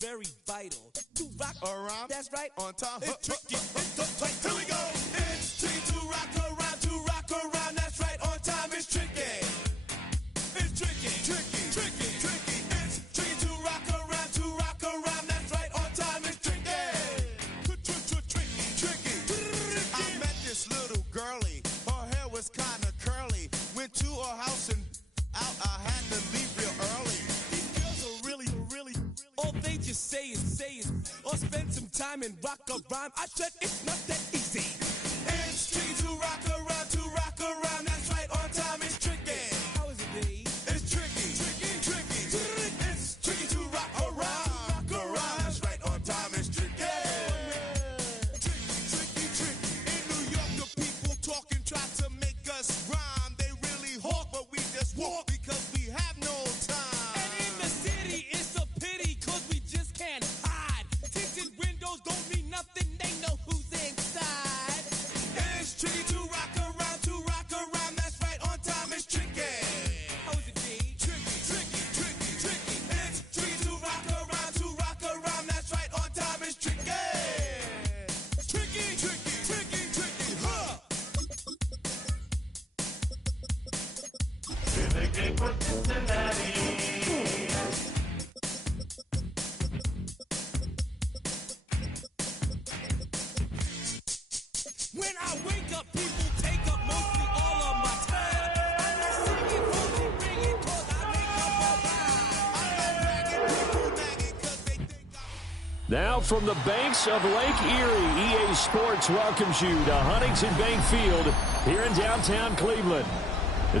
very vital. To rock around, that's right, on time. It's tricky, it's the play. Here we go. It's tricky to rock around, that's right, on time, it's tricky. It's tricky, tricky, tricky, tricky. It's tricky to rock around, that's right, on time, it's tricky. Tricky, tricky. I met this little girlie, her hair was kinda curly. Went to her house and out, I had to leave real early. These girls are really, all they just say is, or spend some time and rock a rhyme. I said it's not that easy. It's tricky to rock around, that's right, on time, it's tricky. How is it, Dave? It's tricky, tricky, tricky. It's tricky to rock around, That's right, on time, it's tricky. Tricky, tricky. In New York, the people talking try to make us rhyme. They really hawk, but we just walk because we have no time. And in the city, it's a pity, cause we just can't hide. Tinted windows don't mean nothing, they know who's inside. It's tricky to rock around, that's right, on time, it's tricky. How is it, G? Tricky, tricky, tricky, tricky. It's tricky to rock around, that's right, on time, it's tricky. Tricky, tricky, tricky, tricky, huh? When I wake up, people take up mostly all of my time. I'm not singing, only ringing, cause I make up a rhyme. People nagging 'cause they think I'm... Now from the banks of Lake Erie, EA Sports welcomes you to Huntington Bank Field here in downtown Cleveland.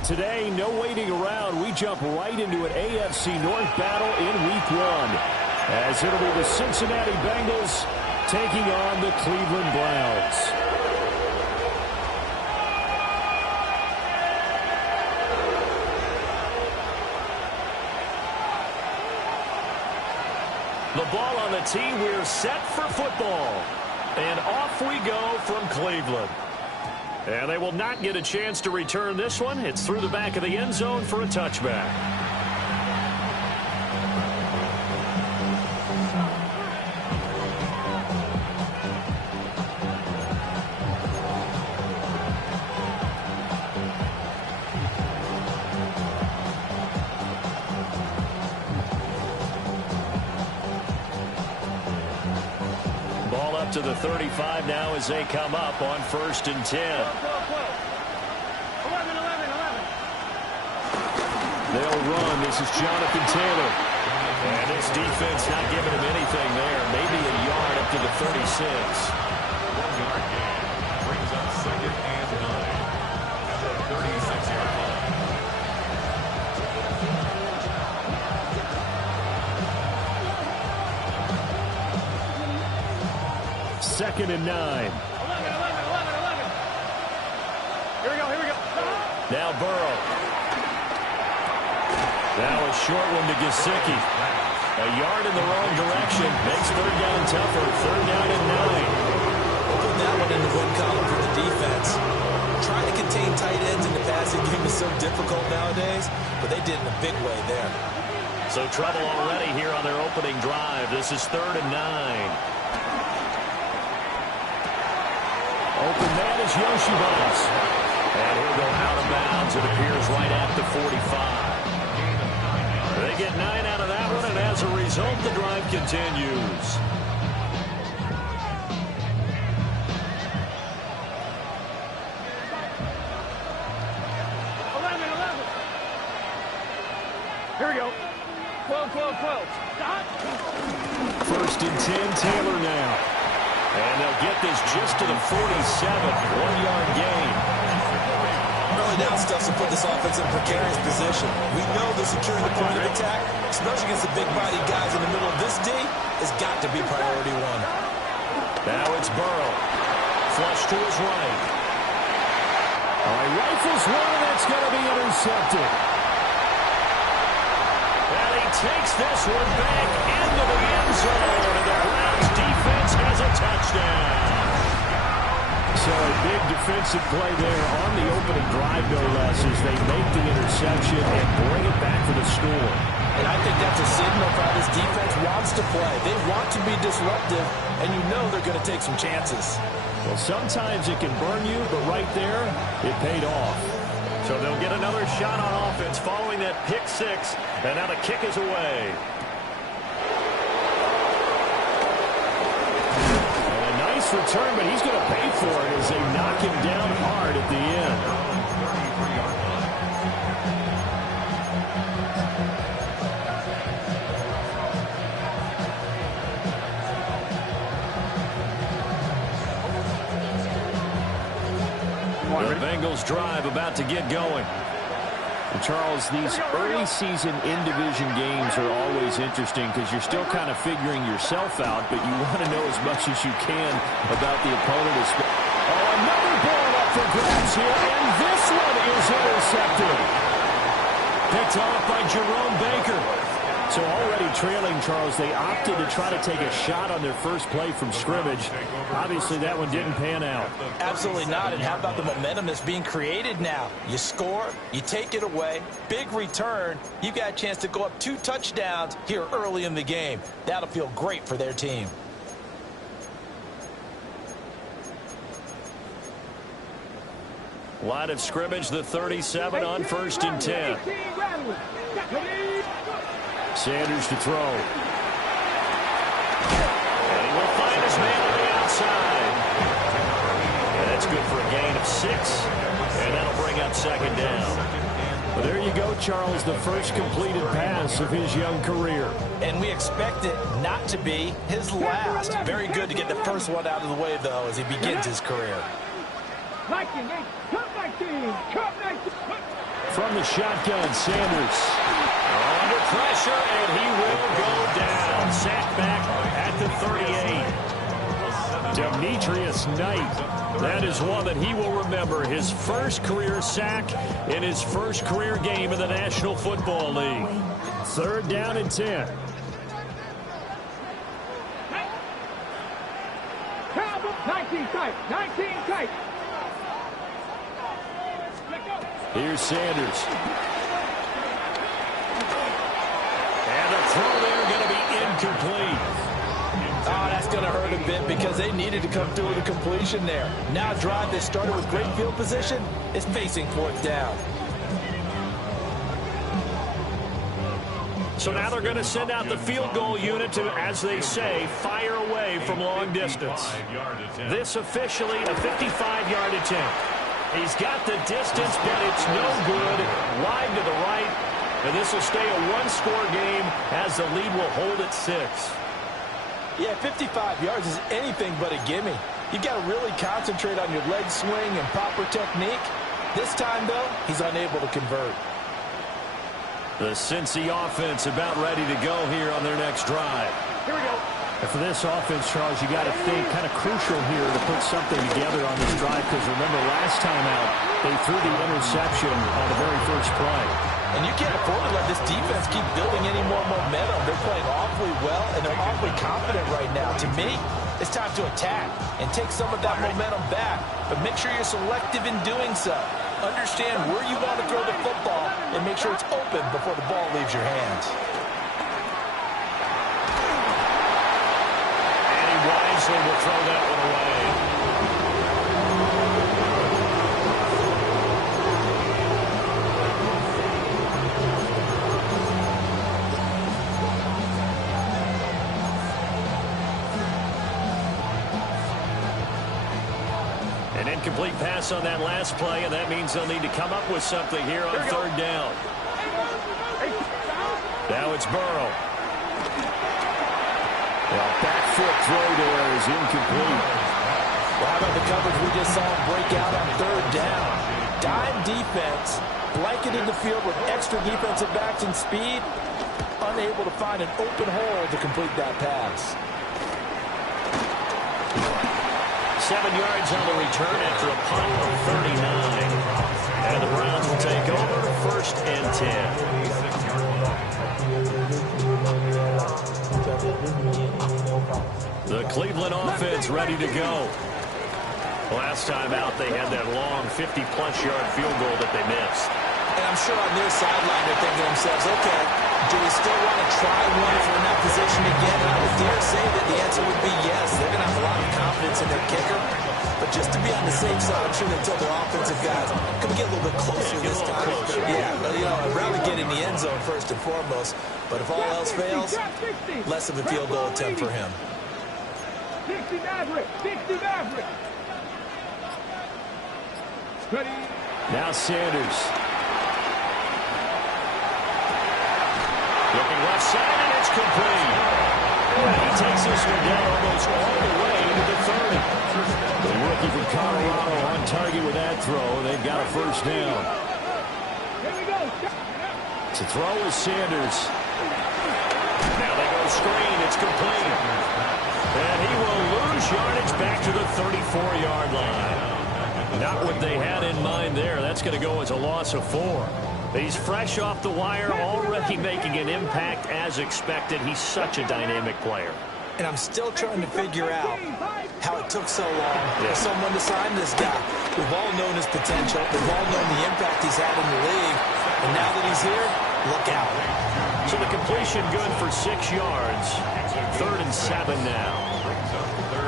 Today, no waiting around. We jump right into an AFC North battle in Week 1, as it'll be the Cincinnati Bengals taking on the Cleveland Browns. The ball on the tee, we're set for football. And off we go from Cleveland. And they will not get a chance to return this one. It's through the back of the end zone for a touchback. Ball up to the 35 now as they come up on 1st and 10. 11. They'll run. This is Jonathan Taylor. And this defense not giving him anything there. Maybe a yard up to the 36. 1 yard gain brings up 2nd and 9 at the 36-yard line. 2nd and 9. 11. Here we go. Now Burrow. Now a short one to Gesicki. A yard in the wrong direction. Makes 3rd down tougher. 3rd down and 9. Put that one in the win column for the defense. Trying to contain tight ends in the passing game is so difficult nowadays, but they did in a big way there. So trouble already here on their opening drive. This is 3rd and 9. Open man is Yoshibas. And he'll go out of bounds. It appears right at the 45. They get 9 out of that one, and as a result, the drive continues. Here we go. 12. Stop. 1st and 10, Taylor now. And they'll get this just to the 47, 1-yard gain. Early down stuff to put this offense in a precarious position. We know they're securing the point of attack, especially against the big-body guys in the middle of this D, has got to be priority 1. Now it's Burrow. Flush to his right. All right, rifles one, and it's going to be intercepted. And he takes this one back into the end zone, and the Browns defense has a touchdown. So a big defensive play there on the opening drive, no less, as they make the interception and bring it back for the score. And I think that's a signal for how this defense wants to play. They want to be disruptive, and you know they're going to take some chances. Well, sometimes it can burn you, but right there, it paid off. So they'll get another shot on offense following that pick six, and now the kick is away. And a nice return, but he's going to pay for it as they knock him down hard at the end. The Bengals drive about to get going. And Charles, these early season in-division games are always interesting because you're still kind of figuring yourself out, but you want to know as much as you can about the opponent. Oh, another ball up for grabs here, and this one is intercepted. Picked off by Jerome Baker. So already trailing, Charles, they opted to try to take a shot on their first play from scrimmage. Obviously, that one didn't pan out. Absolutely not. And how about the momentum that's being created now? You score, you take it away, big return. You got a chance to go up 2 touchdowns here early in the game. That'll feel great for their team. Line of scrimmage, the 37 on 1st and 10. Sanders to throw. And he will find his man on the outside. And that's good for a gain of 6. And that'll bring up 2nd down. Well, there you go, Charles, the first completed pass of his young career. And we expect it not to be his last. Very good to get the first one out of the way, though, as he begins his career. From the shotgun, Sanders. Under pressure, and he will go down. Sacked back at the 38. Demetrius Knight. That is one that he will remember. His first career sack in his first career game in the National Football League. 3rd down and 10. 19 tight. 19 tight. Here's Sanders. And the throw there going to be incomplete. Oh, that's going to hurt a bit because they needed to come through with a completion there. Now a drive that started with great field position is facing 4th down. So now they're going to send out the field goal unit to, as they say, fire away from long distance. This officially a 55-yard attempt. He's got the distance, but it's no good. Wide to the right. And this will stay a 1-score game as the lead will hold at 6. Yeah, 55 yards is anything but a gimme. You've got to really concentrate on your leg swing and proper technique. This time, though, he's unable to convert. The Cincy offense about ready to go here on their next drive. Here we go. And for this offense, Charles, you got to think kind of crucial here to put something together on this drive because remember last time out they threw the interception on the very first play. And you can't afford to let this defense keep building any more momentum. They're playing awfully well, and they're awfully confident right now. To me, it's time to attack and take some of that momentum back. But make sure you're selective in doing so. Understand where you want to throw the football and make sure it's open before the ball leaves your hands. And he wisely will throw that one away. An incomplete pass on that last play, and that means they'll need to come up with something here on 3rd down. Now it's Burrow. Well, back foot throw there is incomplete. Well, how about the coverage we just saw him break out on 3rd down? Dime defense, blanketed the field with extra defensive backs and speed, unable to find an open hole to complete that pass. 7 yards on the return after a punt of 39. And the Browns will take over 1st and 10. The Cleveland offense ready to go. Last time out, they had that long 50-plus yard field goal that they missed. And I'm sure on their sideline they're thinking to themselves, okay, Do we still want to try one if we're in that position again? And I would dare say that the answer would be yes. They're going to have a lot of confidence in their kicker. But just to be on the safe side, I'm sure they told their offensive guys, can we get a little bit closer this time? I'd rather get in the end zone first and foremost. But if all else fails, less of a field goal attempt for him. 60 Maverick. 60 Maverick. Now Sanders. Looking left side, and it's complete. And he takes this one down almost all the way to the 30. The rookie from Colorado on target with that throw. They've got a first down. Here we go. To throw is Sanders. Now they go screen. It's complete. And he will lose yardage back to the 34-yard line. Not what they had in mind there. That's going to go as a loss of 4. He's fresh off the wire, already making an impact as expected. He's such a dynamic player. And I'm still trying to figure out how it took so long for someone to sign this guy. We've all known his potential. We've all known the impact he's had in the league. And now that he's here, look out. So the completion good for 6 yards. 3rd and 7 now.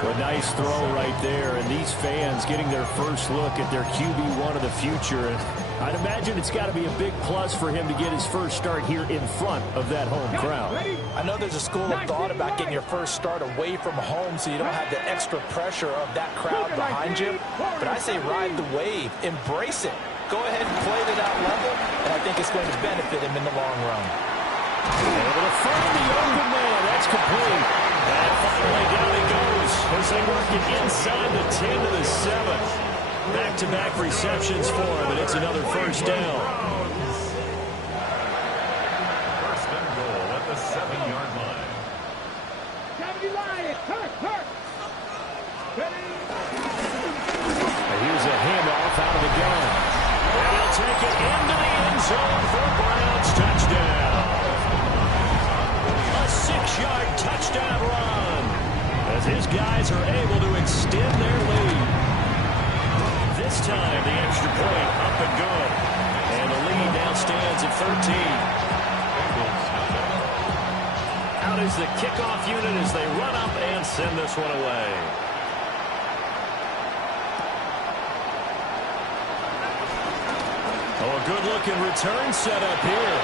A nice throw right there. And these fans getting their first look at their QB1 of the future. And I'd imagine it's got to be a big plus for him to get his first start here in front of that home crowd. I know there's a school of thought about getting your first start away from home so you don't have the extra pressure of that crowd behind you. But I say ride the wave. Embrace it. Go ahead and play to that level, and I think it's going to benefit him in the long run. Able to find the open man. That's complete. And finally down he goes as they work it inside the 10 to the 7. Back-to-back receptions for him, and it's another first down. First and goal at the 7-yard line. And here's a handoff out of the gun. And he'll take it into the end zone for a Browns touchdown. A 6-yard touchdown run as his guys are able to extend their lead. This time, the extra point up and good. And the lead now stands at 13. Out is the kickoff unit as they run up and send this one away. Oh, a good-looking return set up here.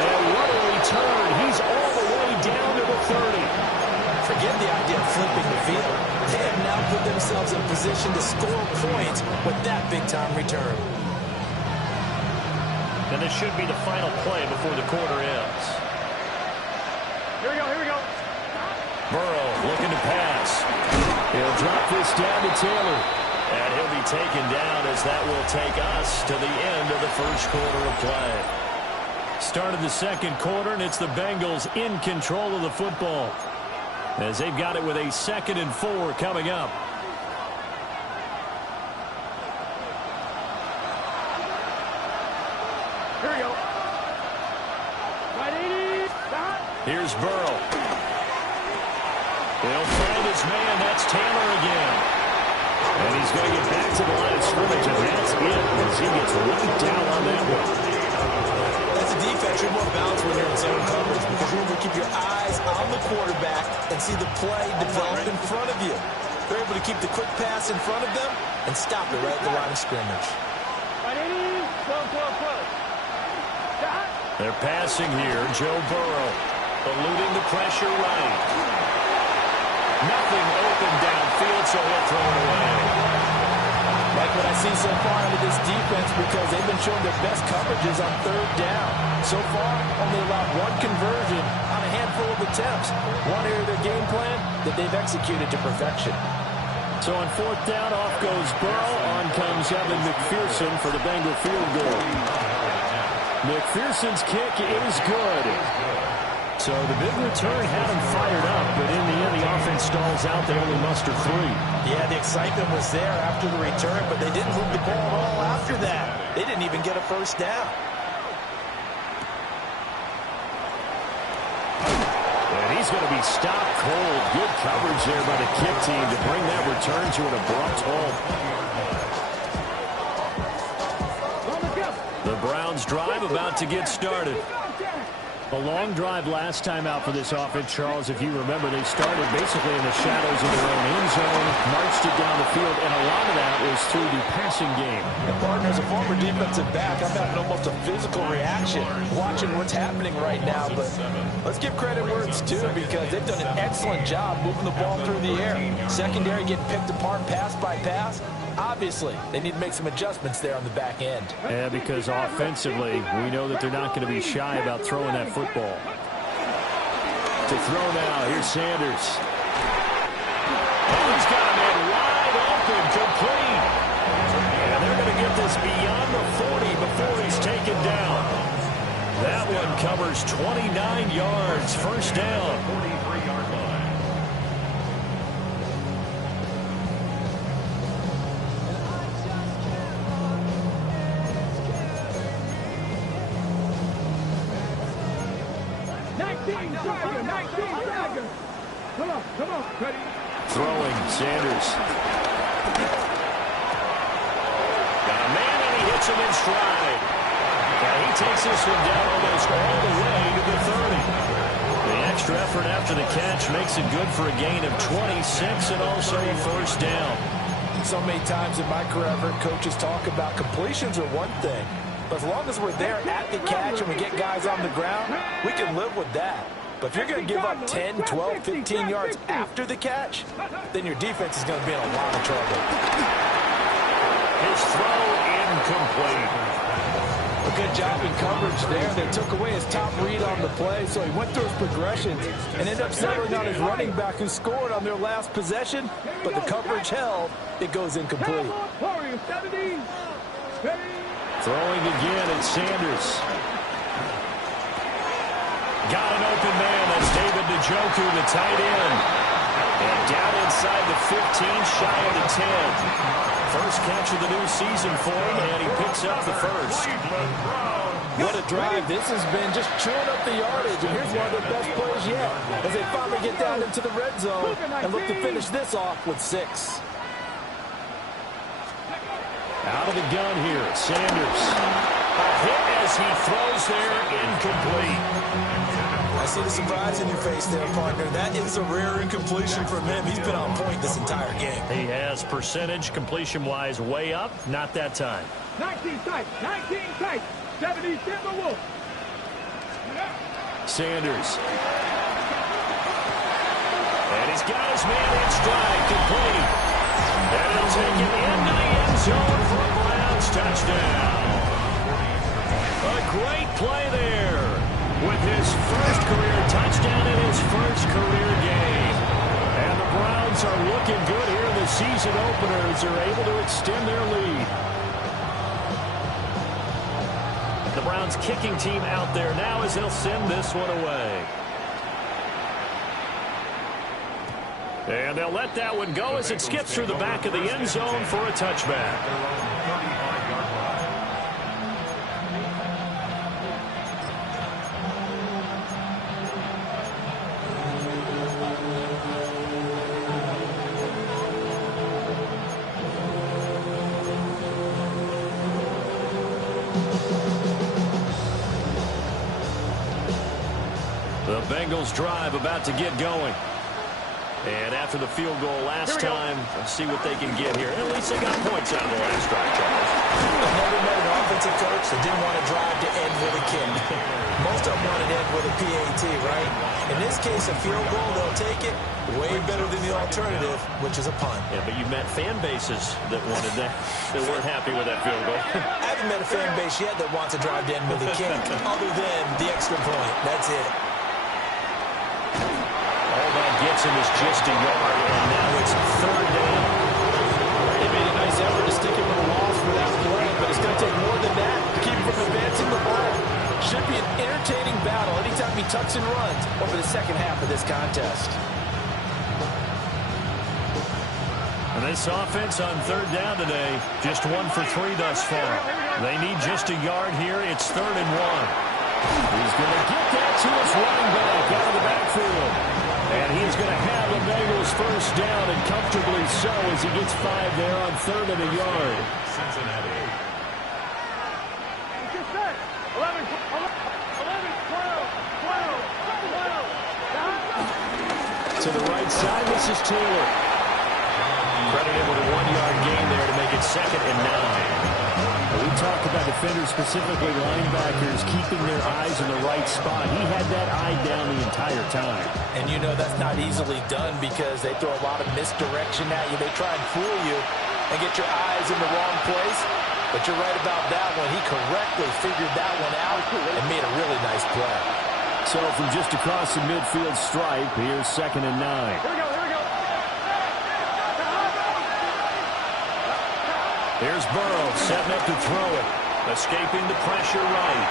And what a return. He's all the way down to the 30. Forget the idea of flipping the field. They have now put themselves in position to score points with that big-time return. And this should be the final play before the quarter ends. Here we go. Burrow looking to pass. He'll drop this down to Taylor. And he'll be taken down as that will take us to the end of the first quarter of play. Start of the second quarter, and it's the Bengals in control of the football, as they've got it with a 2nd and 4 coming up. Here we go. Right, stop. Here's Burrow. He'll find his man. That's Taylor again. And he's going to get back to the line of scrimmage, and that's it as he gets right down on that one. As a defense, you're more balanced when you're in zone coverage because you're able to keep your eyes on the quarterback and see the play develop in front of you. They're able to keep the quick pass in front of them and stop it right at the line of scrimmage. They're passing here. Joe Burrow eluding the pressure right. Nothing open downfield, so he'll throw it away. Like what I see so far out of this defense because they've been showing their best coverages on 3rd down. So far, only allowed 1 conversion on a handful of attempts. One area of their game plan that they've executed to perfection. So on 4th down, off goes Burrow. On comes Evan McPherson for the Bengal field goal. McPherson's kick is good. So the big return had him fired up, but in the end, the offense stalls out. They only muster 3. Yeah, the excitement was there after the return, but they didn't move the ball at all after that. They didn't even get a first down. And he's going to be stopped cold. Good coverage there by the kick team to bring that return to an abrupt halt. The Browns drive about to get started. A long drive last time out for this offense, Charles. If you remember, they started basically in the shadows of their own end zone, marched it down the field, and a lot of that was through the passing game. And partner, as a former defensive back, I'm having almost a physical reaction watching what's happening right now. But let's give credit where it's due, because they've done an excellent job moving the ball through the air. Secondary getting picked apart pass by pass. Obviously, they need to make some adjustments there on the back end. Yeah, because offensively, we know that they're not going to be shy about throwing that football. To throw now, here's Sanders. And he's got a man wide open, complete. And they're going to get this beyond the 40 before he's taken down. That one covers 29 yards, first down. 43-yard line. Come on, Cuddy. Throwing, Sanders. Got a man, and he hits him in stride. And he takes this one down almost all the way to the 30. The extra effort after the catch makes it good for a gain of 26 and also a first down. So many times in my career, I've heard coaches talk about completions are one thing. But as long as we're there at the catch and we get guys on the ground, we can live with that. But if you're going to give up 10, 12, 15 yards after the catch, then your defense is going to be in a lot of trouble. His throw incomplete. A good job in coverage there. They took away his top read on the play, so he went through his progressions and ended up settling on his running back, who scored on their last possession, but the coverage held. It goes incomplete. Throwing again at Sanders. Got an open man. That's David Njoku, the tight end. And down inside the 15, shy of the 10. First catch of the new season for him, and he picks up the first. What a drive this has been, just chewing up the yardage. And here's one of their best plays yet, as they finally get down into the red zone and look to finish this off with 6. Out of the gun here, Sanders. A hit as he throws there, incomplete. I see the surprise in your face there, partner. That is a rare incompletion from him. He's been on point this entire game. He has percentage completion-wise way up, not that time. 19 tight, 70 Timberwolves. Sanders. And he's got his man in stride, complete. And he'll take it into the end zone for a Browns touchdown. A great play there with his first career touchdown in his first career game. And the Browns are looking good here in the season opener as they're able to extend their lead. The Browns kicking team out there now as they'll send this one away. And they'll let that one go as it skips through the back of the end zone for a touchback. The Bengals drive about to get going. And after the field goal last time, let's see what they can get here. At least they got points out of the last drive, Charles. I've never met an offensive coach that didn't want to drive to end with a kick. Most of them want to end with a PAT, right? In this case, a field goal, they'll take it. Way better than the alternative, which is a punt. Yeah, but you met fan bases that wanted that, that weren't happy with that field goal. I haven't met a fan base yet that wants to drive to end with a kick, other than the extra point. That's it. All that gets him is just a yard, and now it's third down. They made a nice effort to stick him with a loss for that play, but it's going to take more than that to keep him from advancing the ball. Should be an entertaining battle anytime he tucks and runs over the second half of this contest. And this offense on third down today, just 1 for 3 thus far. They need just a yard here. It's 3rd and 1. He's going to get that to his running back out of the backfield. And he's going to have the Bengals first down, and comfortably so, as he gets 5 there on 3rd and a yard. Cincinnati. set. 11, 12, 12. To the right side, this is Taylor. Credited with a 1-yard gain there to make it 2nd and 9. We talk about defenders, specifically linebackers, keeping their eyes in the right spot. He had that eye down the entire time. And you know that's not easily done because they throw a lot of misdirection at you. They try and fool you and get your eyes in the wrong place. But you're right about that one. He correctly figured that one out and made a really nice play. So from just across the midfield stripe, here's 2nd and 9. Here we go. Here's Burrow setting up to throw it. Escaping the pressure right.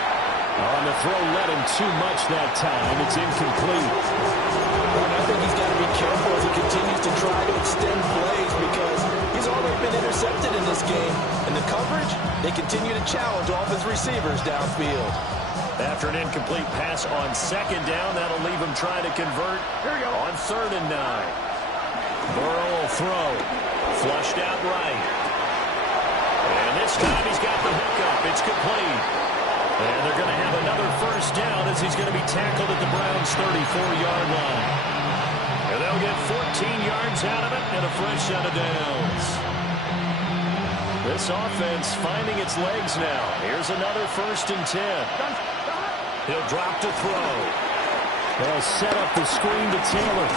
On the throw, led him too much that time. It's incomplete. Well, I think he's got to be careful as he continues to try to extend plays because he's already been intercepted in this game. And the coverage, they continue to challenge off his receivers downfield. After an incomplete pass on 2nd down, that'll leave him trying to convert on 3rd and 9. Burrow will throw. Flushed out right. And this time he's got the hookup. It's complete. And they're going to have another 1st down as he's going to be tackled at the Browns' 34-yard line. And they'll get 14 yards out of it and a fresh set of downs. This offense finding its legs now. Here's another 1st and 10. He'll drop to throw. They'll set up the screen to Taylor.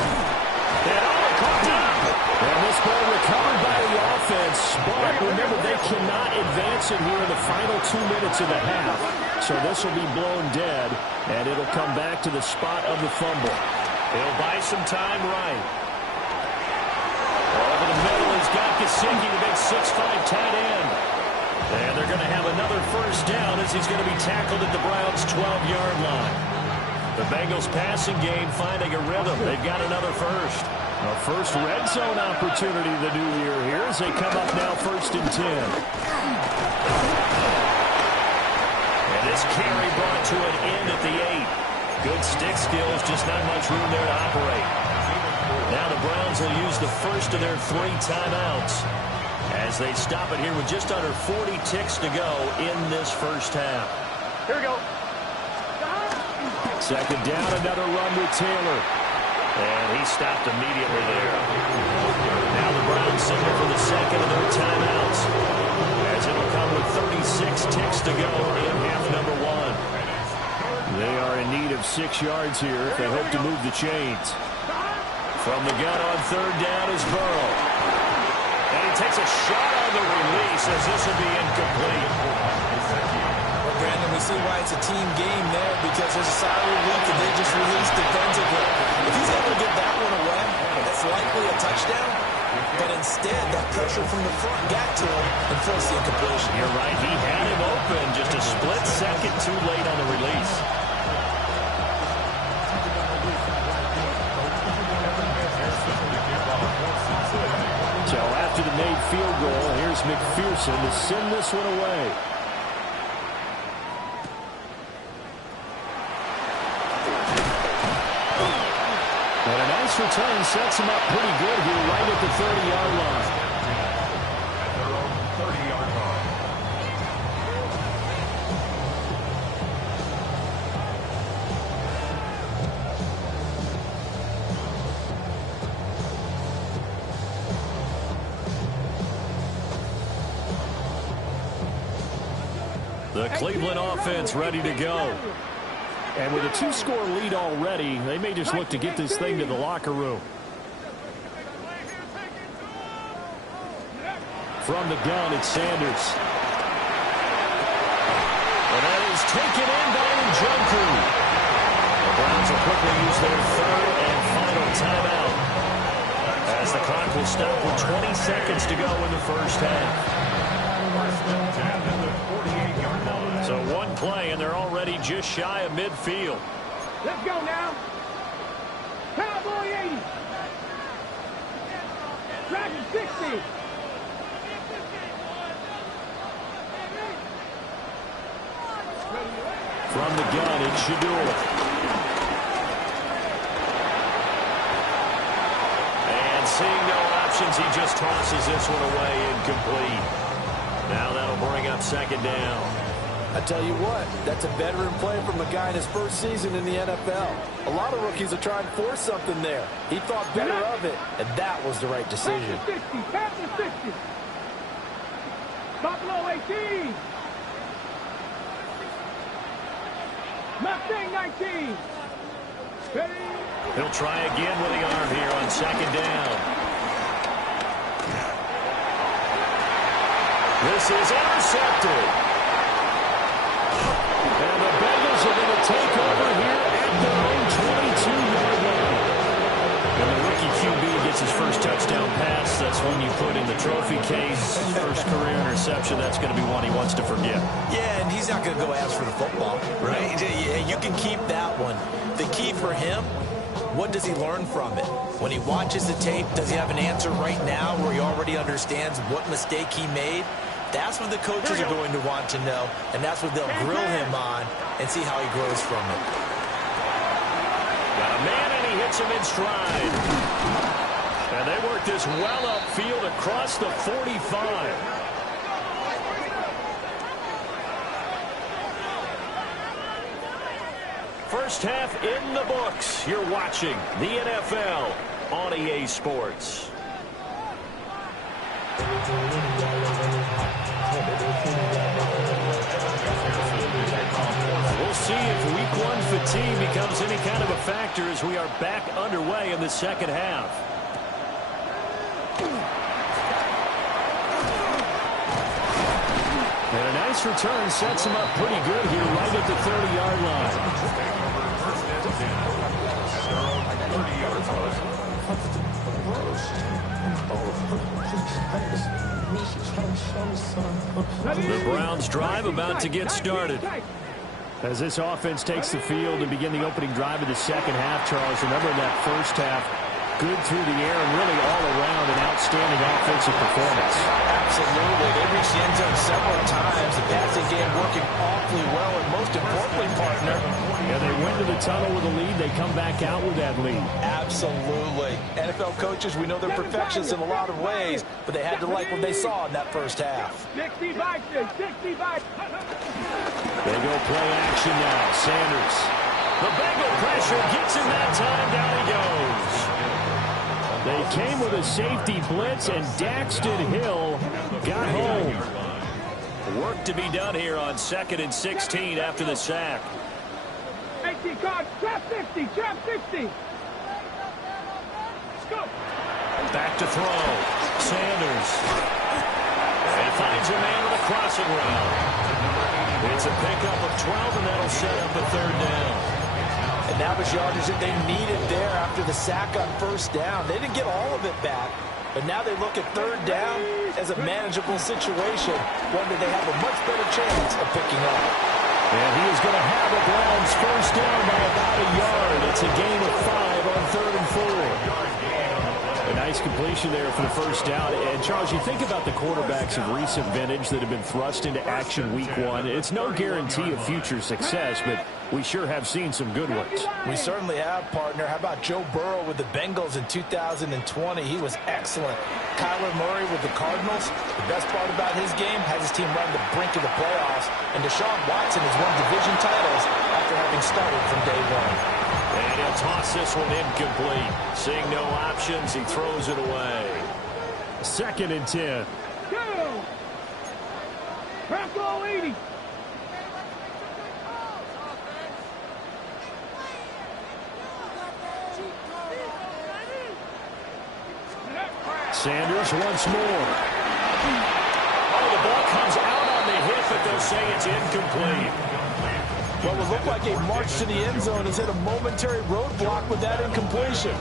And caught up. And this ball recovered by the offense. But remember, they cannot advance it here in the final 2 minutes of the half. So this will be blown dead, and it'll come back to the spot of the fumble. He'll buy some time right. Over the middle, he's got Gesicki, the big 6'5" tight end. And they're going to have another 1st down as he's going to be tackled at the Browns' 12-yard line. The Bengals passing game finding a rhythm. They've got another 1st. A first red zone opportunity the new year here as they come up now 1st and 10. And this carry brought to an end at the 8. Good stick skills, just not much room there to operate. Now the Browns will use the first of their 3 timeouts as they stop it here with just under 40 ticks to go in this 1st half. Here we go. 2nd down, another run with Taylor. And he stopped immediately there. Now the Browns signal for the 2nd of their timeouts as it'll come with 36 ticks to go in half number 1. They are in need of 6 yards here if they hope to move the chains. From the gun on 3rd down is Burrow. And he takes a shot on the release as this will be incomplete. Well, Brandon, we see why it's a team game there because there's a side relief that they just released defensively. If he's able to get that one away, that's likely a touchdown. But instead, that pressure from the front got to him and forced the incompletion. You're right. He had him open. Just a split second too late on the release. So after the made field goal, here's McPherson to send this one away. And a nice return sets him up pretty good here right at the 30-yard line. At their own 30-yard line. The Cleveland offense ready to go. And with a 2-score lead already, they may just look to get this thing to the locker room. From the gun, it's Sanders. And that is taken in by Njoku. The Browns will quickly use their 3rd and final timeout as the clock will stop with 20 seconds to go in the 1st half. So 1 play, and they're already just shy of midfield. Let's go now. Cowboy 80. Dragon 60. From the gun, it's Shador. And seeing no options, he just tosses this one away incomplete. Now that'll bring up 2nd down. I tell you what, that's a veteran play from a guy in his first season in the NFL. A lot of rookies are trying to force something there. He thought better of it, and that was the right decision. Pass to 60. Buffalo 18. Mustang 19. Ready? He'll try again with the arm here on second down. This is intercepted. And the Bengals are going to take over here at their own 22-yard line. And the rookie QB gets his first touchdown pass. That's one you put in the trophy case. First career interception. That's going to be one he wants to forget. Yeah, and he's not going to go ask for the football, right? You can keep that one. The key for him, what does he learn from it? When he watches the tape, does he have an answer right now where he already understands what mistake he made? That's what the coaches are going to want to know, and that's what they'll grill him on and see how he grows from it. Got a man, and he hits him in stride. And they work this well upfield across the 45. First half in the books. You're watching the NFL on EA Sports. We'll see if week one fatigue becomes any kind of a factor as we are back underway in the second half. And a nice return sets him up pretty good here right at the 30-yard line. The Browns drive about to get started. As this offense takes the field and begin the opening drive of the second half, Charles, remember in that first half, good through the air and really all around an outstanding offensive performance. Absolutely. They reached the end zone several times. The passing game working awfully well, and most importantly, partner, yeah, they went to the tunnel with a lead. They come back out with that lead. Absolutely. NFL coaches, we know they're perfectionists in a lot of ways, but they had to like what they saw in that first half. 65. They go play action now. Sanders. The Bengal pressure gets him that time. Down he goes. They came with a safety blitz, and Daxton Hill got home. Work to be done here on 2nd and 16 after the sack. 18 card, trap 60, trap 60. Let's go. Back to throw. Sanders. And finds a man with a crossing route. It's a pickup of 12, and that'll set up a third down. And that was yardage that they needed there after the sack on first down. They didn't get all of it back, but now they look at third down as a manageable situation, one that they have a much better chance of picking up. And he is going to have the Browns first down by about a yard. It's a gain of 5 on 3rd and 4. A nice completion there for the first down. And, Charles, you think about the quarterbacks of recent vintage that have been thrust into action week one. It's no guarantee of future success, but we sure have seen some good ones. We certainly have, partner. How about Joe Burrow with the Bengals in 2020? He was excellent. Kyler Murray with the Cardinals. The best part about his game has his team right on the brink of the playoffs. And Deshaun Watson has won division titles after having started from day one. And he'll toss this one incomplete. Seeing no options, he throws it away. 2nd and 10. Go. Buffalo 80. Sanders once more. Oh, the ball comes out on the hit, but they'll say it's incomplete. What would look like a march to the end zone has hit a momentary roadblock with that incompletion.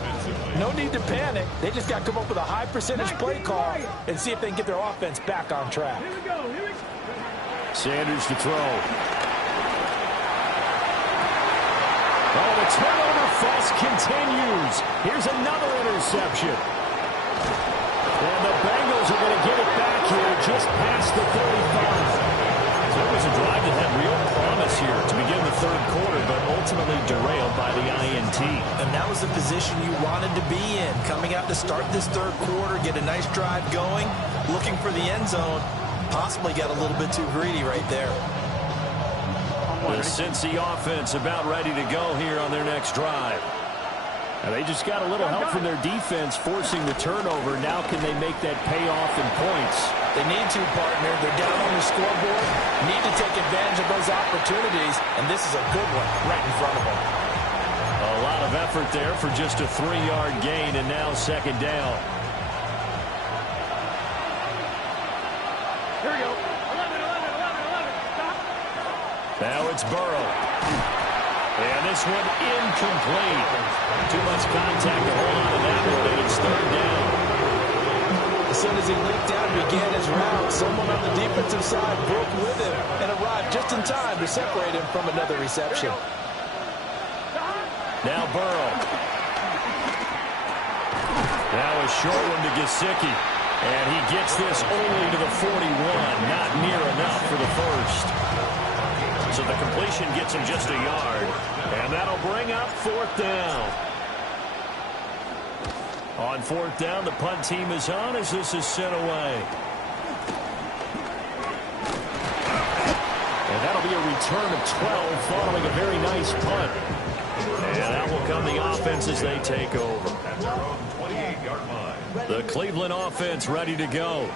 No need to panic. They just got to come up with a high percentage play call and see if they can get their offense back on track. Here we go. Sanders to throw. Oh, the turnover fuss continues. Here's another interception. And the Bengals are going to get it back here just past the 35. So it was a drive that had real promise here to begin the third quarter, but ultimately derailed by the INT. And that was the position you wanted to be in. Coming out to start this third quarter, get a nice drive going, looking for the end zone. Possibly got a little bit too greedy right there. The Cincy offense about ready to go here on their next drive. And they just got a little help from their defense forcing the turnover. Now can they make that pay off in points? They need to, partner. They're down on the scoreboard. Need to take advantage of those opportunities, and this is a good one right in front of them. A lot of effort there for just a 3-yard gain, and now second down. Here we go. 11. Stop. Now it's Burrow. And this one incomplete. Too much contact to hold on to that one, and it's third down. As soon as he leaked out and began his route, someone on the defensive side broke with him and arrived just in time to separate him from another reception. Now Burrow. Now a short one to Gesicki. And he gets this only to the 41. Not near enough for the first. So the completion gets him just a yard. And that'll bring up fourth down. On fourth down, the punt team is on as this is sent away. And that'll be a return of 12 following a very nice punt. And that will come the offense as they take over. At their own 28-yard line. The Cleveland offense ready to go.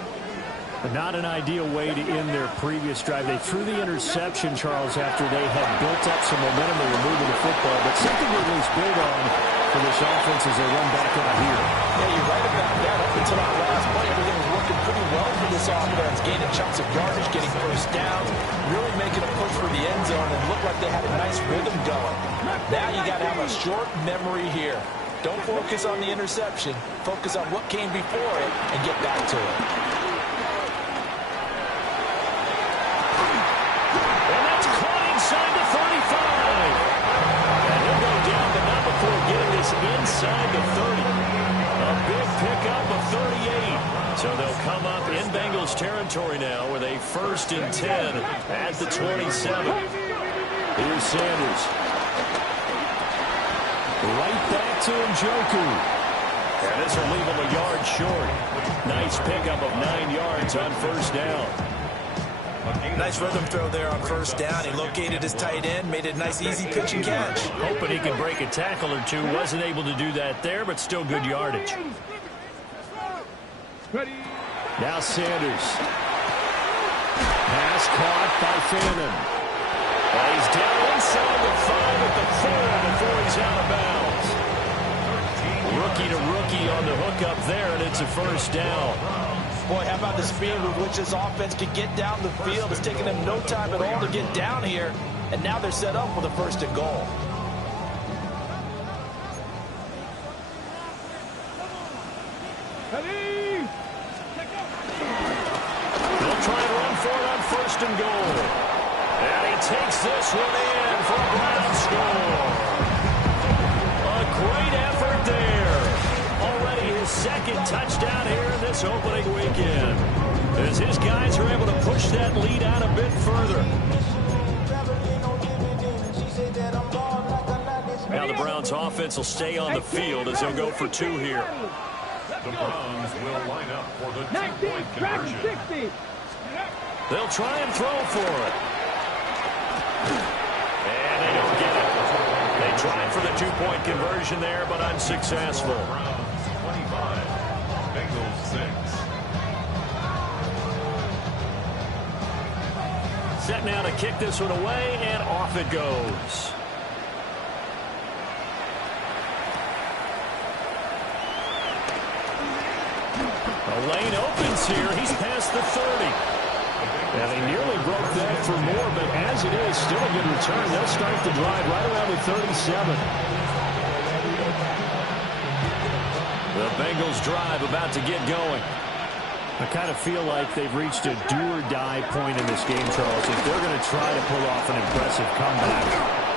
But not an ideal way to end their previous drive. They threw the interception, Charles, after they had built up some momentum. They were moving the football, but something they at least build on for this offense as they run back out here. Yeah, you're right about that. Up until that last play, everything was working pretty well for this offense. Gaining chunks of yardage, getting first down, really making a push for the end zone, and looked like they had a nice rhythm going. Now you got to have a short memory here. Don't focus on the interception. Focus on what came before it and get back to it. And that's caught inside the 35. And he'll go down, but not before getting this inside the 30. A big pickup of 38. So they'll come up in Bengals territory now with a 1st and 10 at the 27. Here's Sanders. Right back to Njoku. And this will leave him a yard short. Nice pickup of 9 yards on first down. Nice rhythm throw there on first down. He located his tight end, made it a nice, easy pitch and catch. Hoping he could break a tackle or two. Wasn't able to do that there, but still good yardage. Ready. Now Sanders. Pass caught by Fannin. And he's down inside the 5 at the 4 before he's out of bounds. Rookie to rookie on the hook up there, and it's a first down. Boy, how about the speed with which this offense could get down the field? It's taken them no time at all to get down here, and now they're set up with a 1st and goal. Ready. They'll try and run for it on 1st and goal. And he takes this one in for a Brown score. A great effort there. Already his 2nd touchdown here in this opening weekend. As his guys are able to push that lead out a bit further. Now the Browns offense will stay on the field as they'll go for 2 here. The Browns will line up for the 19, two-point track conversion. 60. They'll try and throw for it. And they don't get it. They tried for the 2-point conversion there, but unsuccessful. Browns 25, Bengals 6. Set now to kick this one away, and off it goes. A lane opens here. He's past the 30. And they nearly broke that for more, but as it is, still a good return. They'll start the drive right around the 37. The Bengals drive about to get going. I kind of feel like they've reached a do-or-die point in this game, Charles. If they're going to try to pull off an impressive comeback,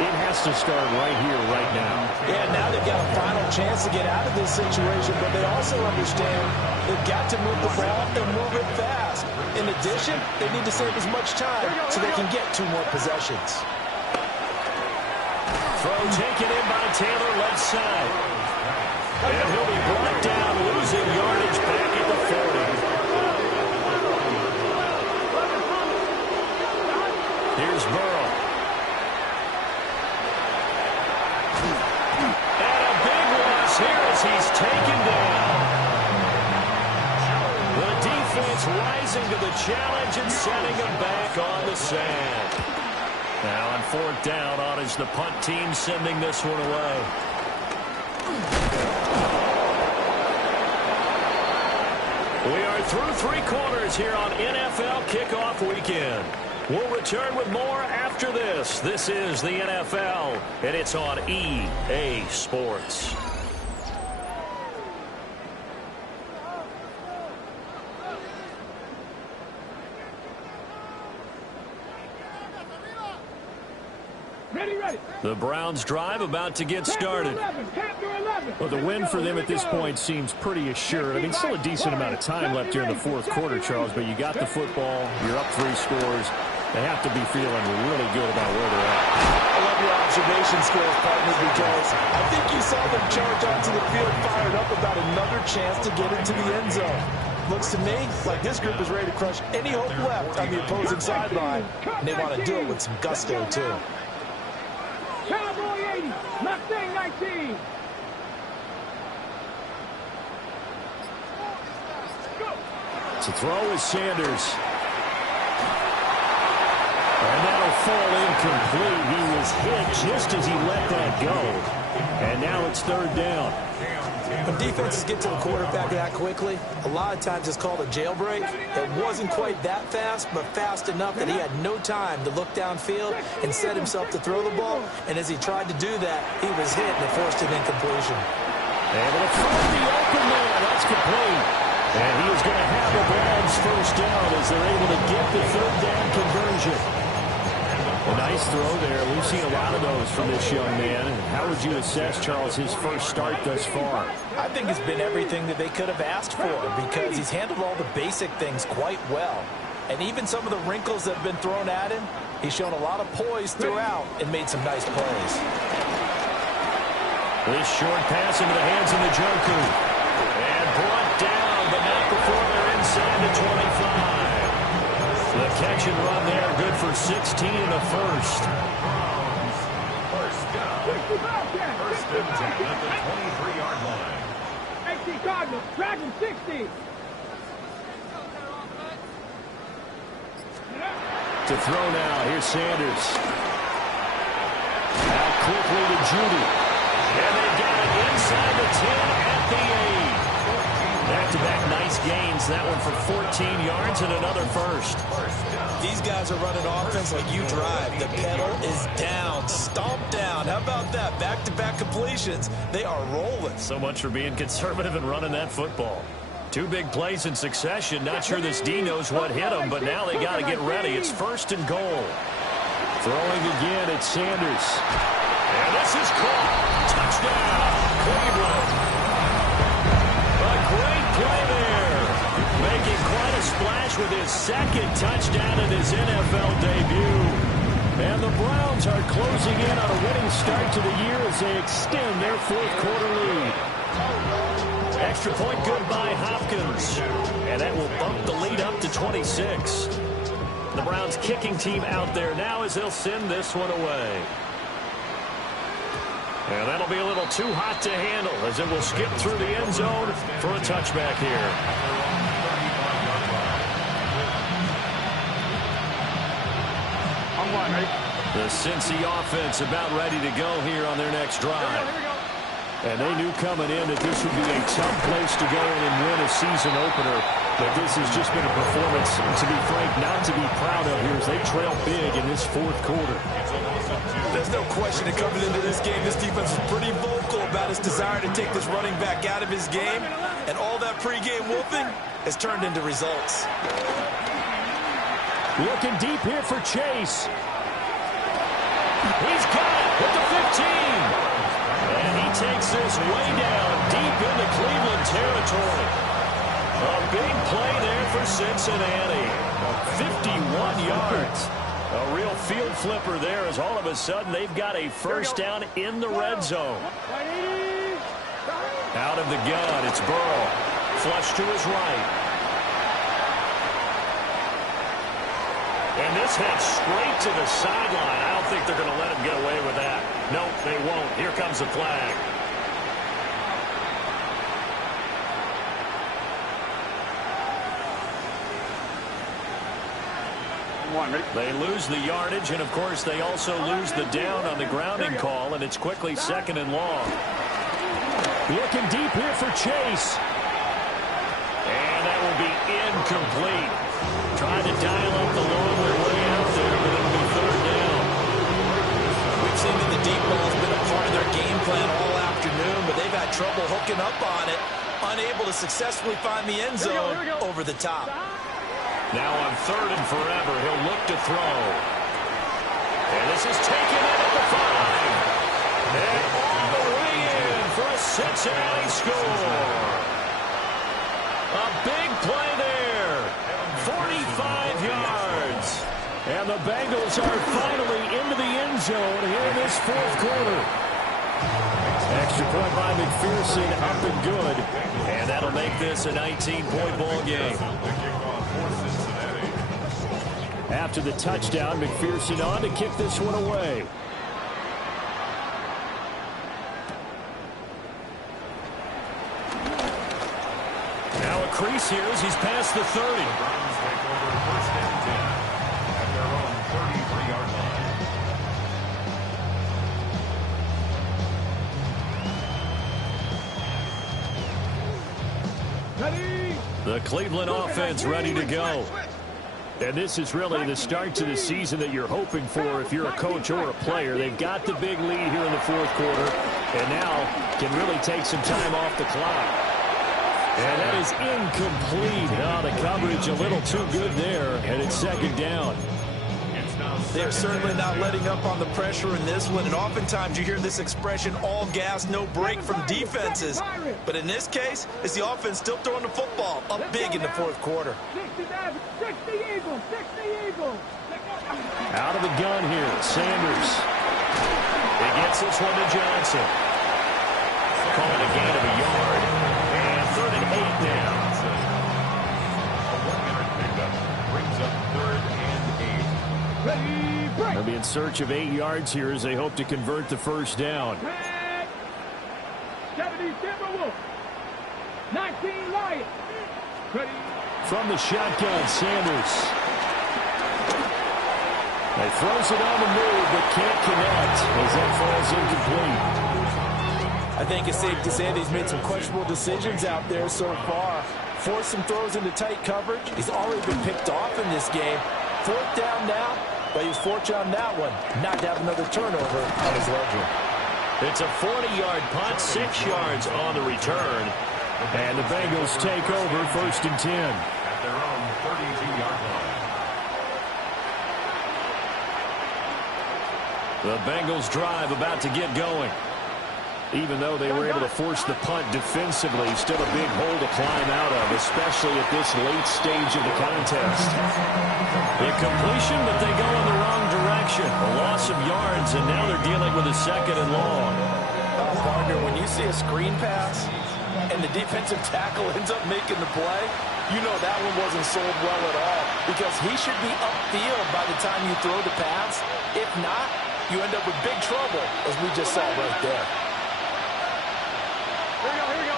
it has to start right here, right now. Yeah, now they've got a final chance to get out of this situation, but they also understand they've got to move the ball and move it fast. In addition, they need to save as much time so they can get 2 more possessions. Throw taken in by Taylor, left side. And he'll be brought down, losing yardage back at the 40. Here's Burrow. Bengals rising to the challenge and setting them back on the sand. Now on 4th down, on is the punt team sending this one away. We are through 3 quarters here on NFL Kickoff Weekend. We'll return with more after this. This is the NFL, and it's on EA Sports. Ready. The Browns drive about to get started. Well, the win for them at this point seems pretty assured. I mean, still a decent amount of time left here in the 4th quarter, Charles, but you got the football, you're up 3 scores. They have to be feeling really good about where they're at. I love your observation skills, partner, because I think you saw them charge onto the field fired up about another chance to get into the end zone. Looks to me like this group is ready to crush any hope left on the opposing sideline, and they want to do it with some gusto, too. Cowboy 80, Mustang 19. To throw is Sanders. And that'll fall incomplete. He was hit just as he let that go. And now it's 3rd down. When defenses get to the quarterback that quickly, a lot of times it's called a jailbreak. It wasn't quite that fast, but fast enough that he had no time to look downfield and set himself to throw the ball. And as he tried to do that, he was hit and it forced an incompletion. Able to find the open man. That's complete. And he is going to have the Browns 1st down as they're able to get the 3rd down conversion. A nice throw there. We've seen a lot of those from this young man. How would you assess, Charles, his first start thus far? I think it's been everything that they could have asked for because he's handled all the basic things quite well. And even some of the wrinkles that have been thrown at him, he's shown a lot of poise throughout and made some nice plays. This short pass into the hands of the Joker. And brought down, but not before they're inside the 25. The catch and run there, good for 16 in the first. First and 10 at the 23-yard line. 18 Cardinals, Dragon 60. To throw now, here's Sanders. Out quickly to Judy. And they've got it inside the 10 at the 8. Back-to-back nice gains. That one for 14 yards and another first. These guys are running offense like you drive. The pedal is down, stomped down. How about that? Back-to-back completions. They are rolling. So much for being conservative and running that football. 2 big plays in succession. Not sure this D knows what hit him, but now they got to get ready. It's 1st and goal. Throwing again, it's Sanders. And this is caught. Touchdown, Cleveland. A great play there. Making quite a splash with his 2nd touchdown in his NFL debut. And the Browns are closing in on a winning start to the year as they extend their 4th quarter lead. Extra point good by Hopkins. And that will bump the lead up to 26. The Browns kicking team out there now as they'll send this one away. And that'll be a little too hot to handle as it will skip through the end zone for a touchback here. The Cincy offense about ready to go here on their next drive. And they knew coming in that this would be a tough place to go in and win a season opener. But this has just been a performance, to be frank, not to be proud of here as they trail big in this 4th quarter. There's no question that coming into this game, this defense is pretty vocal about its desire to take this running back out of his game. And all that pregame wolfing has turned into results. Looking deep here for Chase. He's got it with the 15. And he takes this way down deep into Cleveland territory. A big play there for Cincinnati. 51 yards. A real field flipper there as all of a sudden they've got a 1st down in the red zone. Out of the gun, it's Burrow. Flush to his right. And this heads straight to the sideline. I don't think they're going to let him get away with that. Nope, they won't. Here comes the flag. They lose the yardage, and, of course, they also lose the down on the grounding call, and it's quickly 2nd and long. Looking deep here for Chase. And that will be incomplete. Trying to dial up the longer way out there, but it'll be 3rd down. We've seen that the deep ball has been a part of their game plan all afternoon, but they've had trouble hooking up on it, unable to successfuly find the end zone over the top. Now on 3rd and forever, he'll look to throw. And this is taken in at the 5. And all the way in for a Cincinnati score. A big play there. 45 yards. And the Bengals are finally into the end zone here in this 4th quarter. Extra point by McPherson, up and good. And that'll make this a 19-point ball game. After the touchdown, McPherson on to kick this one away. Now a crease here as he's past the 30. Browns take over 1st and 10 at their own 33-yard line. Ready? The Cleveland offense ready to go. And this is really the start to the season that you're hoping for if you're a coach or a player. They've got the big lead here in the 4th quarter and now can really take some time off the clock. And that is incomplete. Oh, the coverage a little too good there, and it's 2nd down. They're certainly not letting up on the pressure in this one, and oftentimes you hear this expression, all gas, no break from defenses. But in this case, it's the offense still throwing the football up big in the 4th quarter. 60 Eagles, 60 Eagles. Out of the gun here, Sanders. He gets this one to Johnson. Calling a gain of a yard. And 3rd and 8 now. A 1-yard pickup brings up 3rd and 8. Ready, break. They'll be in search of 8 yards here as they hope to convert the 1st down. 70 Timberwolves. 19 Lions. Ready. From the shotgun, Sanders. He throws it on the move, but can't connect as that falls incomplete. I think it's safe to say that he's made some questionable decisions out there so far. Forced some throws into tight coverage. He's already been picked off in this game. 4th down now, but he was fortunate on that one not to have another turnover on his ledger. It's a 40-yard punt, 6 yards on the return. And the Bengals take over 1st and 10. At their own 32-yard line. The Bengals drive about to get going. Even though they were able to force the punt defensively, still a big hole to climb out of, especially at this late stage of the contest. The completion, but they go in the wrong direction. A loss of yards, and now they're dealing with a 2nd and long. Partner, when you see a screen pass and the defensive tackle ends up making the play, you know that one wasn't sold well at all because he should be upfield by the time you throw the pass. If not, you end up with big trouble, as we just saw right there. Here we go.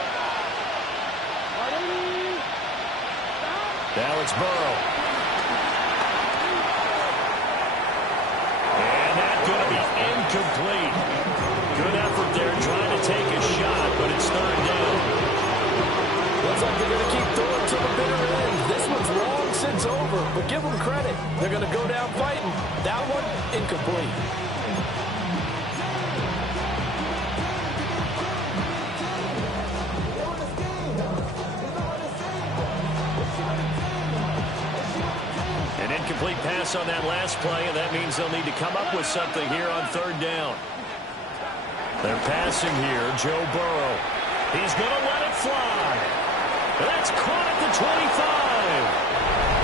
Now it's Burrow. And that's going to be incomplete. Good effort there trying to take a shot, but it's 3rd down. Looks like they're going to keep throwing to the bitter end. This one's long since over, but give them credit. They're going to go down fighting. That one, incomplete. An incomplete pass on that last play, and that means they'll need to come up with something here on 3rd down. They're passing here, Joe Burrow. He's going to let it fly. That's caught at the 25.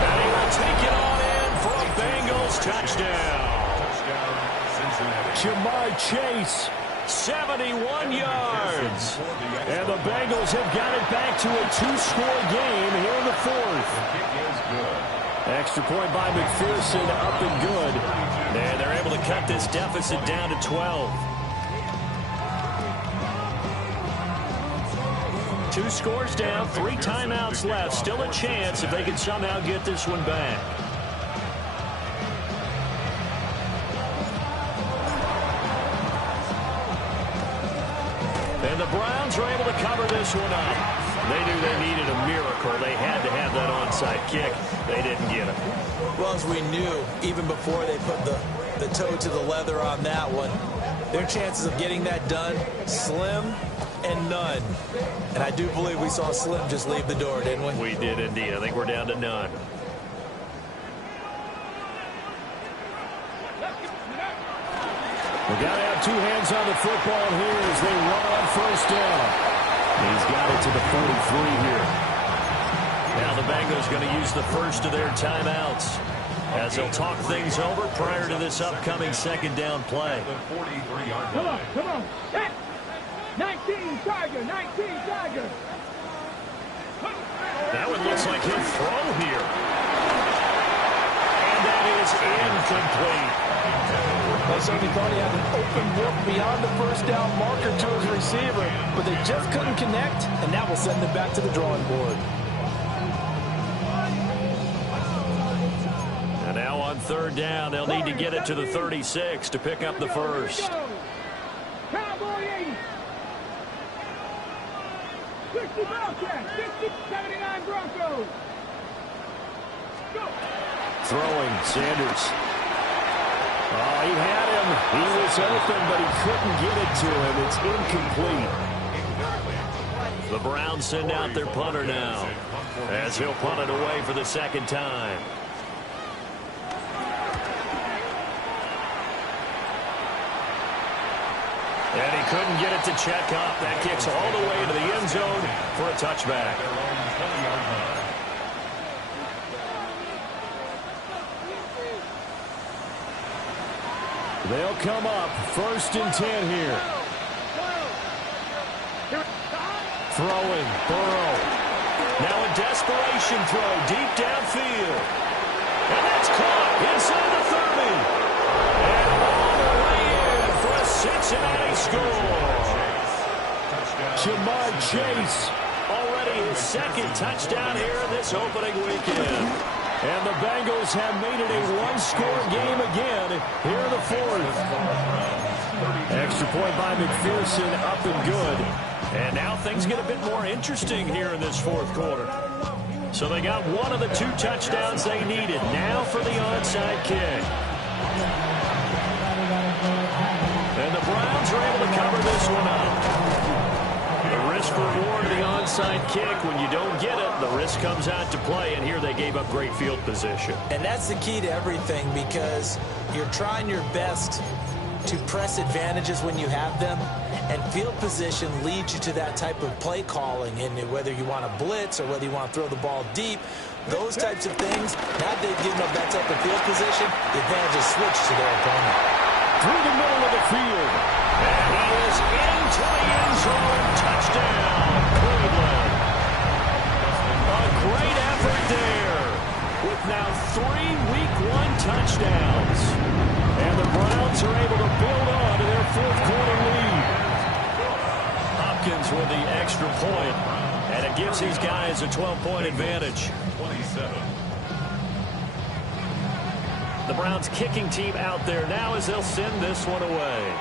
And he will take it on in for a Bengals touchdown. Touchdown, Cincinnati. Jamar Chase, 71 yards. And the Bengals have got it back to a 2-score game here in the 4th. Kick is good. Extra point by McPherson, up and good. And they're able to cut this deficit down to 12. 2 scores down, 3 timeouts left. Still a chance if they can somehow get this one back. Browns are able to cover this one up. They knew they needed a miracle. They had to have that onside kick. They didn't get it. Well, as we knew, even before they put the toe to the leather on that one, their chances of getting that done, slim and none. And I do believe we saw Slim just leave the door, didn't we? We did indeed. I think we're down to none. We got to have two hands on the football here as they run on first down. He's got it to the 43 here. Now the Bengals going to use the first of their timeouts as they'll talk things over prior to this upcoming second down play. The 43-yard Come line. on, come on. Set. 19 Tiger, 19 Tiger. That one looks like he'll throw here. And that is incomplete. They certainly thought he had an open look beyond the first down marker to his receiver, but they just couldn't connect, and that will send them back to the drawing board. And now on third down, they'll need to get it to the 36 to pick up the first. Cowboy 80. 60 Bobcats, 60, 79 Broncos. Go. Throwing, Sanders. Oh, he had him. He was open, but he couldn't get it to him. It's incomplete. The Browns send out their punter now as he'll punt it away for the second time. And he couldn't get it to check up. That kicks all the way to the end zone for a touchback. Their own 20-yard line. They'll come up first and 10 here. Throwing, Burrow. Now a desperation throw deep downfield. And that's caught inside the 30. And all the way in for a Cincinnati score. Jamar Chase, already his second touchdown here in this opening weekend. And the Bengals have made it a one-score game again here in the fourth. Extra point by McPherson, up and good. And now things get a bit more interesting here in this fourth quarter. So they got one of the two touchdowns they needed. Now for the onside kick. And the Browns are able to cover this one up. The risk reward of the onside kick, when you don't get it, the risk comes out to play, and here they gave up great field position. And that's the key to everything, because you're trying your best to press advantages when you have them, and field position leads you to that type of play calling, and whether you want to blitz or whether you want to throw the ball deep, those types of things, now that they've given up that type of field position, the advantage is switched to their opponent. Through the middle of the field. And he is into the end zone. Touchdown, Cleveland. A great effort there with now 3 Week 1 touchdowns. And the Browns are able to build on to their fourth quarter lead. Hopkins with the extra point, and it gives these guys a 12-point advantage. 27. The Browns kicking team out there now as they'll send this one away.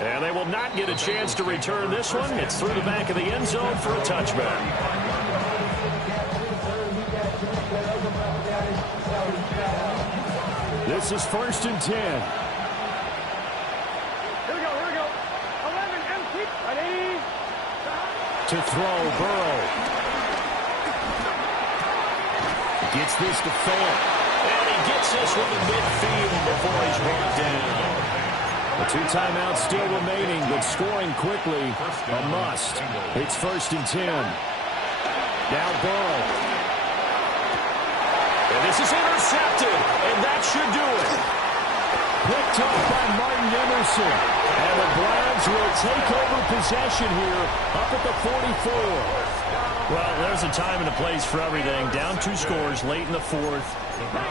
And they will not get a chance to return this one. It's through the back of the end zone for a touchback. This is first and 10. Here we go, here we go. 11 empty. Ready? To throw, Burrow. Gets this to Fant. And he gets this one to midfield before he's brought down. The 2 timeouts still remaining, but scoring quickly, a must. It's first and 10. Now Burrow. And this is intercepted, and that should do it. Picked up by Martin Emerson. And the Browns will take over possession here up at the 44. Well, there's a time and a place for everything. Down 2 scores late in the fourth.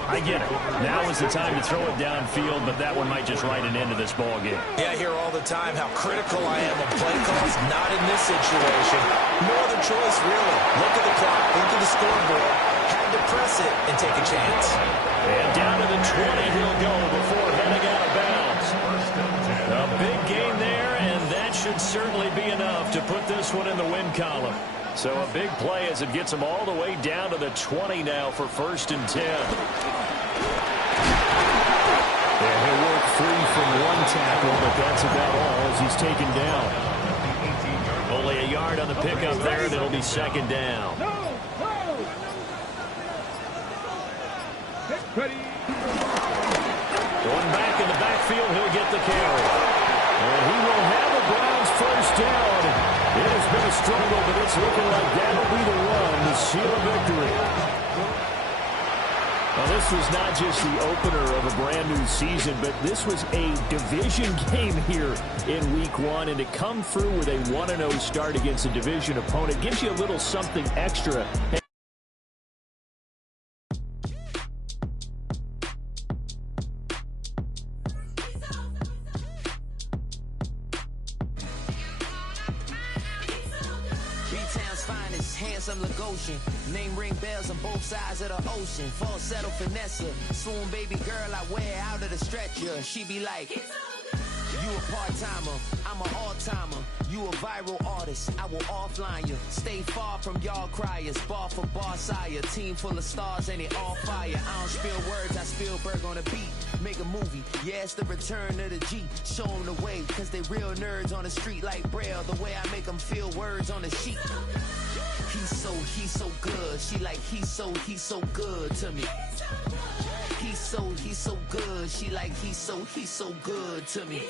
I get it. Now is the time to throw it downfield, but that one might just write an end to this ball game. Yeah, I hear all the time how critical I am of play calls. Not in this situation. No other choice, really. Look at the clock. Look at the scoreboard. Had to press it and take a chance. And down to the 20 he'll go before heading out of bounds. First and 10. A big gain there, and that should certainly be enough to put this one in the win column. So a big play as it gets them all the way down to the 20 now for 1st and 10. And he'll work free from one tackle, but that's about all as he's taken down. Only a yard on the pickup there, and it'll be 2nd down. Going back in the backfield, he'll get the carry. And he will have the Browns 1st down. It has been a struggle, but it's looking like that'll be the one to seal a victory. Well, this was not just the opener of a brand-new season, but this was a division game here in Week 1. And to come through with a 1-0 start against a division opponent gives you a little something extra. Handsome Lagosian, name ring bells on both sides of the ocean. Falsetto finesse, swoon baby girl I wear out of the stretcher. She be like, you a part-timer, I'm an all-timer. You a viral artist, I will offline you. Stay far from y'all criers, bar for bar sire. Team full of stars and it all fire. I don't spill words, I Spielberg on a beat. Make a movie, yeah, it's the return of the G. Show them the way, cause they real nerds on the street like Braille. The way I make them feel words on the sheet. He's so good. She like, he's so good to me. He's so good. She like, he's so good to me.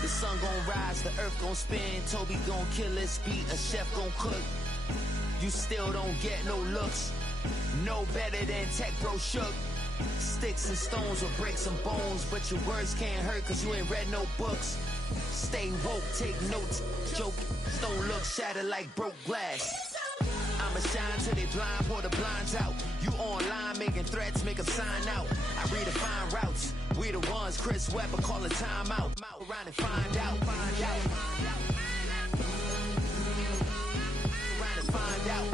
The sun gon' rise, the earth gon' spin. Toby gon' kill this beat, a chef gon' cook. You still don't get no looks. No better than Tech Bro Shook. Sticks and stones will break some bones, but your words can't hurt cause you ain't read no books. Stay woke, take notes, joke. Don't look shattered like broke glass. I'ma shine till they blind, pour the blinds out. You online making threats, make them sign out. I redefine routes. We the ones Chris Webber call a timeout. Around and find out. Around and find out.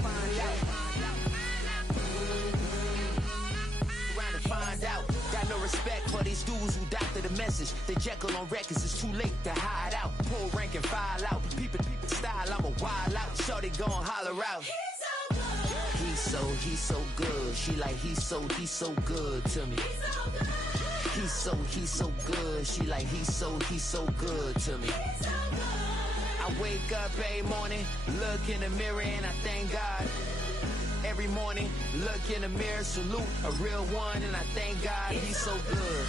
Around and find out. Got no respect for these dudes who doctor the message. The Jekyll on records, it's too late to hide out. Pull rank and file out. People style, I'm a wild out. Shorty gon' holler out. He's so good. She like, he's so good to me. He's so good. She like, he's so good to me. I wake up every morning, look in the mirror and I thank God. Every morning, look in the mirror, salute a real one and I thank God he's so good.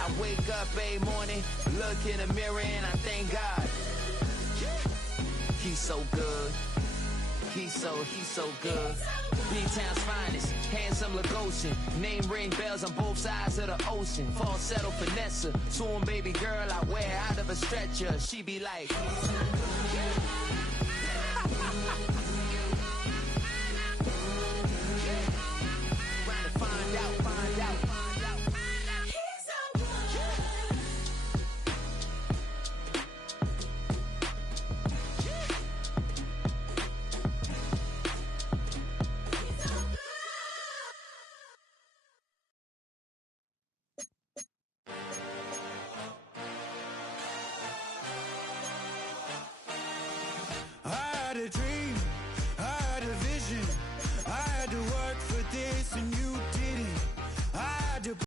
I wake up every morning, look in the mirror and I thank God. He's so good. He's so good. B-Town's finest, handsome Lagosian. Name ring bells on both sides of the ocean. Falsetto finesse, swoon baby girl I wear out of a stretcher. She be like,